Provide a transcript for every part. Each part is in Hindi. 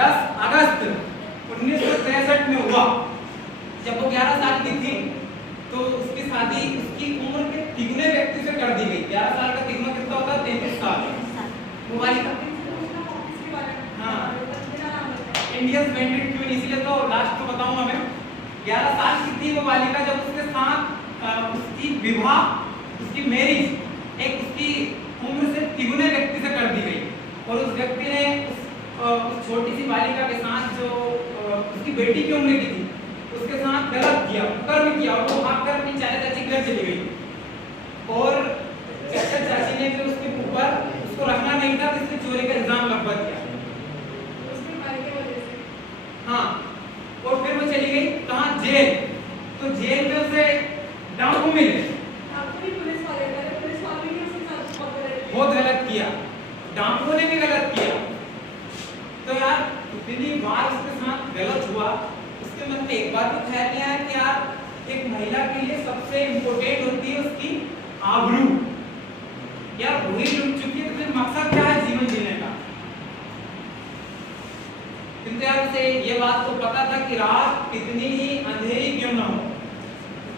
10 अगस्त 1963 में हुआ। जब वो 11 साल की थी तो उसकी शादी उसकी उम्र के तिगुने व्यक्ति से कर दी गई। 11 साल का तिगुना कितना होता है? 33 साल। वो वाली का हाँ इंडियन मैंडेट क्वीन, इसलिए तो लास्ट को बताऊंगा मैं। 11 साल की थी वो बालिका जब उसके साथ उसकी विवाह उसकी मैरिज एक उसकी उम्र से तिगुने व्यक्ति से कर दी गई। और उस व्यक्ति ने उस छोटी सी बालिका के साथ जो उसकी बेटी की उम्र की थी उसके साथ गलत किया, कर्म किया और वो भाग कर अपनी चाचा चाची घर चली गई। और चाचा चाची ने फिर उसके ऊपर उसको रखना नहीं था तो इसलिए चोरी का इल्जाम लगवा दिया उसके भाई की वजह से। हाँ और फिर वो चली गई कहाँ? जेल। तो जेल में उसे डाकू मिले, बहुत गलत किया, डाकुओं ने भी गलत किया। तो यार इतनी बार उसके साथ गलत हुआ, उसके मन में एक बात तो ख्याल नहीं आया कि यार एक महिला के लिए सबसे इम्पोर्टेंट होती है उसकी आबरू। यार वही लुट चुकी है तो फिर मकसद क्या है जीवन जीने का? किंतु यार उसे ये बात तो पता था कि रात कितनी ही अंधेरी क्यों ना हो।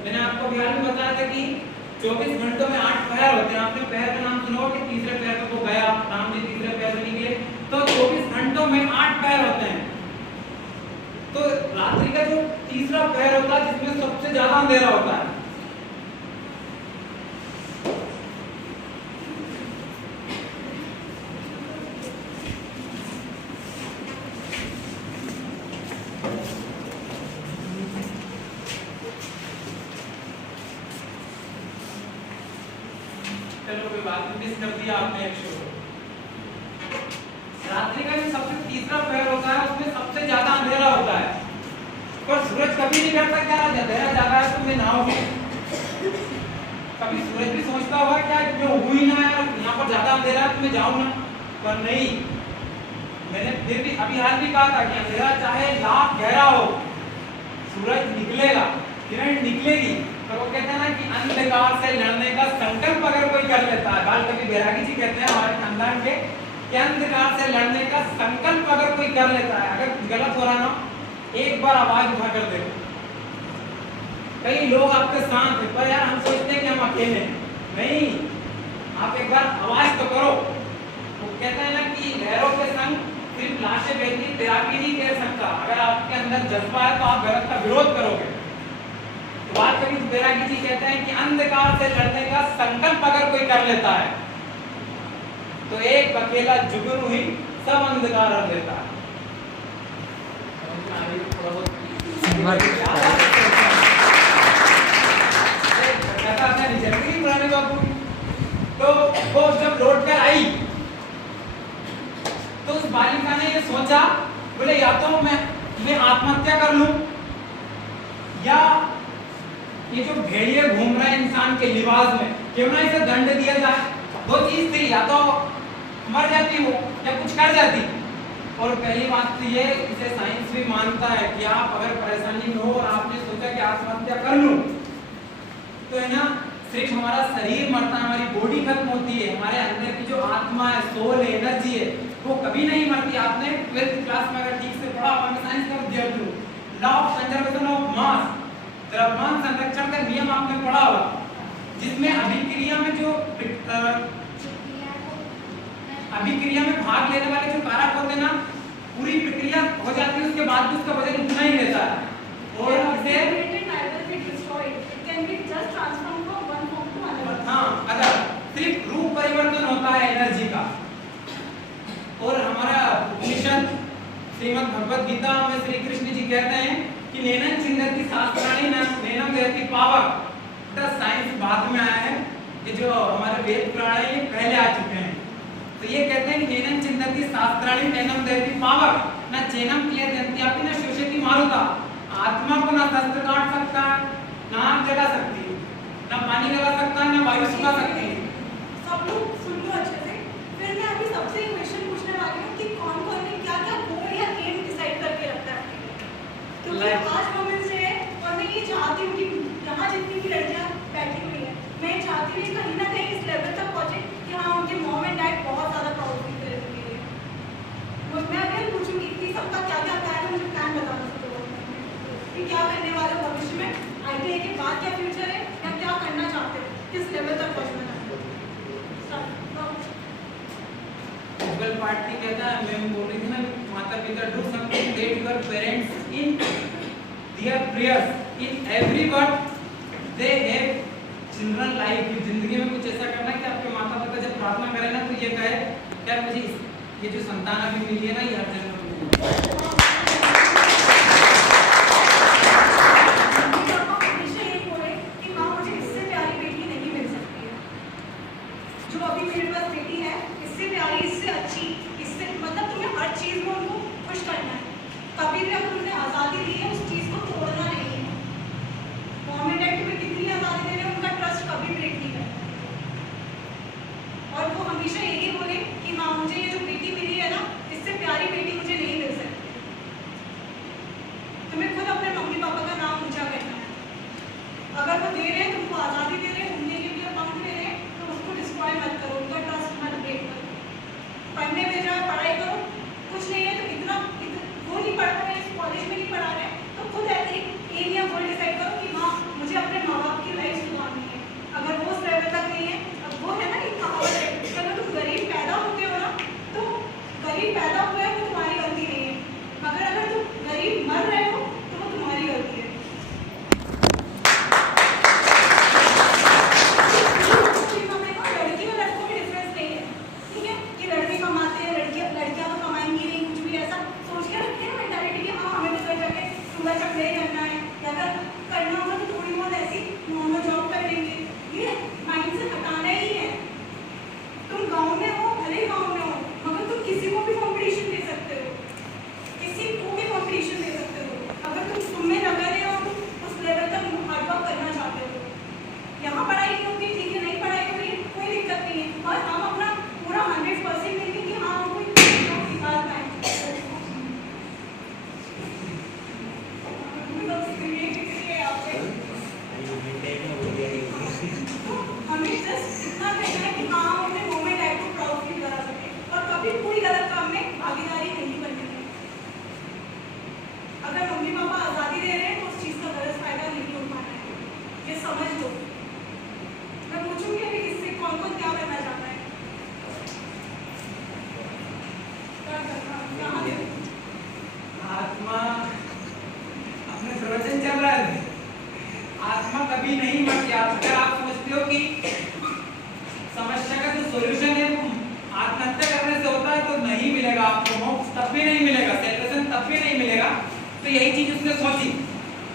मैंने आपको बयान में बताया था कि 24 घंटों में 8 पहर होते हैं। आपने पहर का नाम सुना होगा कि तीसरे पहर पे वो गया, राम जी तीसरे पहर पे निकले, तो 24 घंटों में 8 पहर होते हैं। तो रात्रि का जो तीसरा पहर होता है जिसमें सबसे ज्यादा अंधेरा होता है, चलो कोई बात नहीं, मिस कर दिया आपने एक शो। रात्रि का जो सबसे तीसरा पहर होता है उसमें सबसे ज्यादा अंधेरा होता है। पर सूरज कभी नहीं कहता क्या अंधेरा ज्यादा है तो मैं नहाऊंगी। कभी सूरज भी सोचता होगा क्या मैं उगू ही ना यार, यहाँ पर ज्यादा अंधेरा है तो मैं जाऊँ ना, पर नहीं। मैंने फिर भी अभी हाल भी कहा था कि अंधेरा चाहे लाख गहरा हो, सूरज निकलेगा, किरण निकलेगी। तो वो कहते हैं ना कि अंधकार से लड़ने का संकल्प अगर कोई कर लेता है, बाल कभी बैरागी जी कहते हैं हमारे खानदान के कि अंधकार से लड़ने का संकल्प अगर कोई कर लेता है, अगर गलत हो रहा ना, एक बार आवाज उठा कर देखो। कई लोग आपके साथ हैं पर यार हम सोचते हैं कि हम अकेले हैं। नहीं, आप एक बार आवाज तो करो। वो कहते हैं ना कि लहरों के संग सिर्फ लाशें बहती, तैराकी नहीं कह सकता। अगर आपके अंदर जज्बा है तो आप गलत का विरोध करोगे। तो बात कभी बैरागी जी कहते हैं कि अंधकार से लड़ने का संकल्प अगर कोई कर लेता है तो एक अकेला जुगनू ही सब अंधकार हर देता है। पुराने बाबू तो वो जब लौट कर आई तो उस बालिका ने ये सोचा, बोले या तो मैं आत्महत्या कर लूं या ये जो भेड़िए घूम रहा है इंसान के लिबास में, क्यों ना इसे दंड दिया जाए। दो चीज थी, या तो मर जाती वो या कुछ कर जाती। और पहली बात तो ये, इसे साइंस भी मानता है कि आप अगर परेशानी में हो और आपने सोचा कि आत्महत्या कर लूं तो है ना, सिर्फ हमारा शरीर मरता है, हमारी बॉडी खत्म होती है, हमारे अंदर की जो आत्मा है, सोल है, एनर्जी है, वो कभी नहीं मरती। आपने 12th क्लास में अगर ठीक से पढ़ा, मैं साइंस का विद्यार्थी हूं, law of conservation of mass, द्रव्यमान संरक्षण का नियम आपने पढ़ा होगा, जिसमें अभिक्रिया में जो अभिक्रिया में भाग लेने वाले जो कारक होते हैं ना, पूरी प्रक्रिया हो जाती है, उसके बाद भी उसका वजन उतना ही रहता है। और इसे हाँ, अगर सिर्फ रूप परिवर्तन होता है एनर्जी का। और हमारा उपनिषद श्रीमद् भगवद गीता में श्री कृष्ण जी कहते हैं कि नैनं छिन्दन्ति शास्त्राणि नैनं दहति पावक। तो साइंस बाद में आया है, ये जो हमारे वेद पुराण है ये पहले आ चुके हैं। तो ये कहते हैं कि नैनं छिन्दन्ति शास्त्राणि नैनं दहति पावक, न चैनं क्लेदयन्ति अपि न शोषयति मारुता। आत्मा को ना शस्त्र काट सकता है, ना आग जला सकती है, ना पानी लगा सकता है, ना वायु सुखा सकती है। सब लोग सुन लो अच्छे से। फिर मैं अभी सबसे क्वेश्चन पूछने वाली हूँ कि कौन-कौन ने क्या-क्या गोल या एम डिसाइड करके रखा है, क्योंकि आज वुमेन्स डे है और मैं ये चाहती हूँ कि यहाँ जितनी भी लड़कियाँ बैठी हुई हैं, मैं चाहती हूँ कहीं ना कहीं इस लेवल तक पहुँचे कि हाँ उनके मॉम एंड डैड बहुत ज़्यादा प्राउड फील करें उनके लिए। मैं अगर पूछूंगी कि सबका कि क्या करने वाले हो भविष्य में, ITI के बाद क्या फ्यूचर है, या क्या करना चाहते हो, किस लेवल तक पहुंचना चाहते हो। उज्जवल पार्टी कहता है, मैं बोल रही थी ना, माता पिता do something that your parents in their prayers in every word they have children life. जिंदगी में कुछ ऐसा करना है कि आपके माता पिता जब प्रार्थना करें ना तो ये कहे क्या मुझे ये जो संतान अभी मिली है ना ये हर जन्म में मिली है।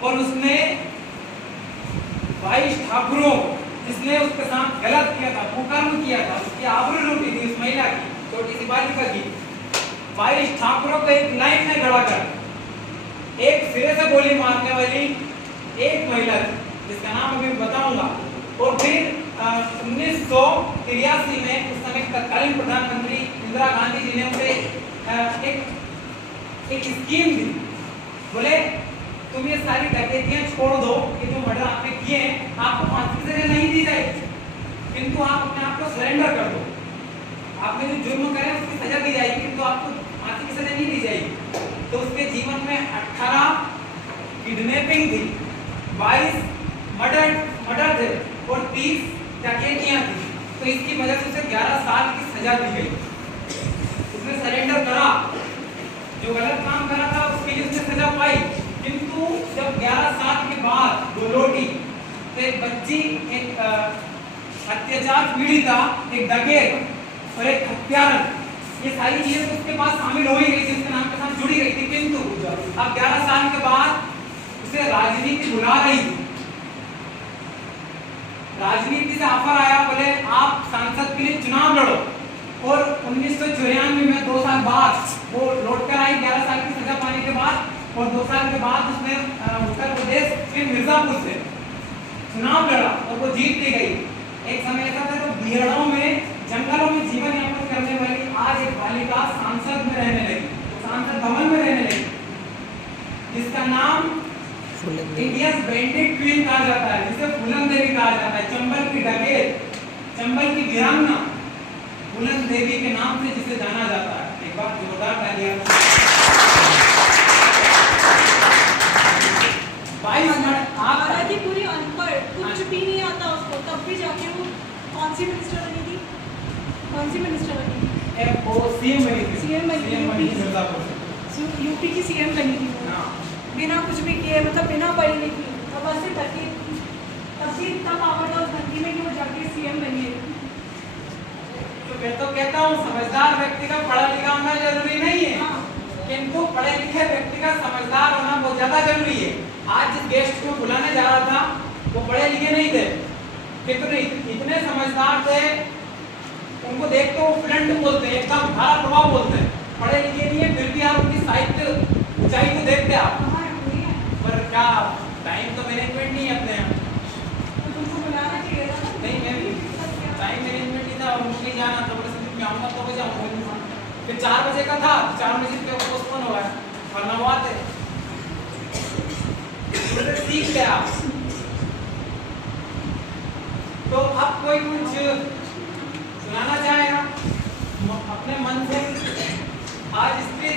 और उसने 22 ठाकुरों जिसने उसके साथ गलत किया था, कुकर्म किया था, उसकी आबरू लूटी थी उस महिला की, छोटी सी बालिका की, 22 ठाकुरों को एक लाइन में खड़ा कर एक सिरे से गोली मारने वाली एक महिला थी जिसका नाम अभी बताऊंगा। और फिर 1983 में उस समय तत्कालीन प्रधानमंत्री इंदिरा गांधी जी ने उसे एक स्कीम दी, बोले तुम ये सारी डकैतियां छोड़ दो, ये जो मर्डर आपने किए हैं आपको फांसी की सजा नहीं दी जाएगी, किंतु आप अपने आप को सरेंडर कर दो, आपने जो जुर्म करे उसकी सजा दी जाएगी किंतु आपको फांसी की सजा नहीं दी जाएगी। तो उसके जीवन में 18 किडनैपिंग थी, 22 मर्डर थे और 30 डकैतियां थी। तो इसकी वजह से उसे 11 साल की सजा दी गई। उसने सरेंडर करा, जो गलत काम करा था उसके लिए उसने सजा पाई, किंतु जब 11 साल के बाद वो लौटी तो एक बच्ची, एक अत्याचार पीड़िता, एक डकैत और एक हत्यारा, ये सारी चीजें तो उसके पास शामिल हो ही गई थी, उसके नाम के साथ जुड़ी गई थी, किंतु अब 11 साल के बाद उसे राजनीति बुला रही थी। राजनीति से ऑफर आया, बोले आप सांसद के लिए चुनाव लड़ो, और 1994 में 2 साल बाद वो लौटकर आई 11 साल की सजा पाने के बाद, और 2 साल के बाद उसने उत्तर प्रदेश के मिर्जापुर से चुनाव लड़ा और वो जीत भी गई। एक समय ऐसा था तो बिहड़ों में, जंगलों में जीवन यापन करने वाली आज एक बालिका सांसद में रहने लगी, सांसद भवन में रहने लगी, जिसका नाम इंडिया ब्रांडेड क्वीन कहा जाता है, जिसे फूलन देवी कहा जाता है, चंबल की डकैत, चंबल की वीरांगना फूलन देवी के नाम से जिसे जाना जाता है। एक बार जोरदार तालियां। सी मिनिस्टर बनी थी? कौन सी मिनिस्टर बनी थी? वो सीएम बनी थी। सीएम बनी थी, सीएम बनी थी यूपी। मिर्जापुर से। यूपी की सीएम बनी थी वो। हाँ। बिना कुछ भी किए, मतलब बिना पढ़ी लिखी, और बस से तब भी इतना पावर था उस बंदी में कि वो जाके सीएम बनी है। तो मैं तो कहता हूँ समझदार व्यक्ति का पढ़ा लिखा होना जरूरी नहीं है, हाँ। किंतु पढ़े लिखे व्यक्ति का समझदार होना बहुत ज्यादा जरूरी है। आज जिस गेस्ट को बुलाने जा रहा था वो पढ़े लिखे नहीं थे, कितने इतने समझदार थे, उनको देख के वो फ्लंट बोलते हैं, एकदम भारा प्रभाव बोलते हैं। पढ़े लिखे नहीं है फिर भी आप उनकी साहित्य ऊंचाई को देखते आप। हाँ, वही है। पर क्या टाइम तो मैनेजमेंट नहीं है अपने यहाँ। तो तुमको बुलाना चाहिए था ना। नहीं, मैं भी टाइम मैनेजमेंट नहीं था, मुझे नहीं जाना था, बड़े से मैं आऊँगा तो बजे आऊँगा। फिर 4 बजे का था, 4 बजे पे पोस्टपोन हो गया, वरना वो आते। इससे सीख गया। तो अब कोई कुछ सुनाना चाहेगा अपने मन से? आज स्त्री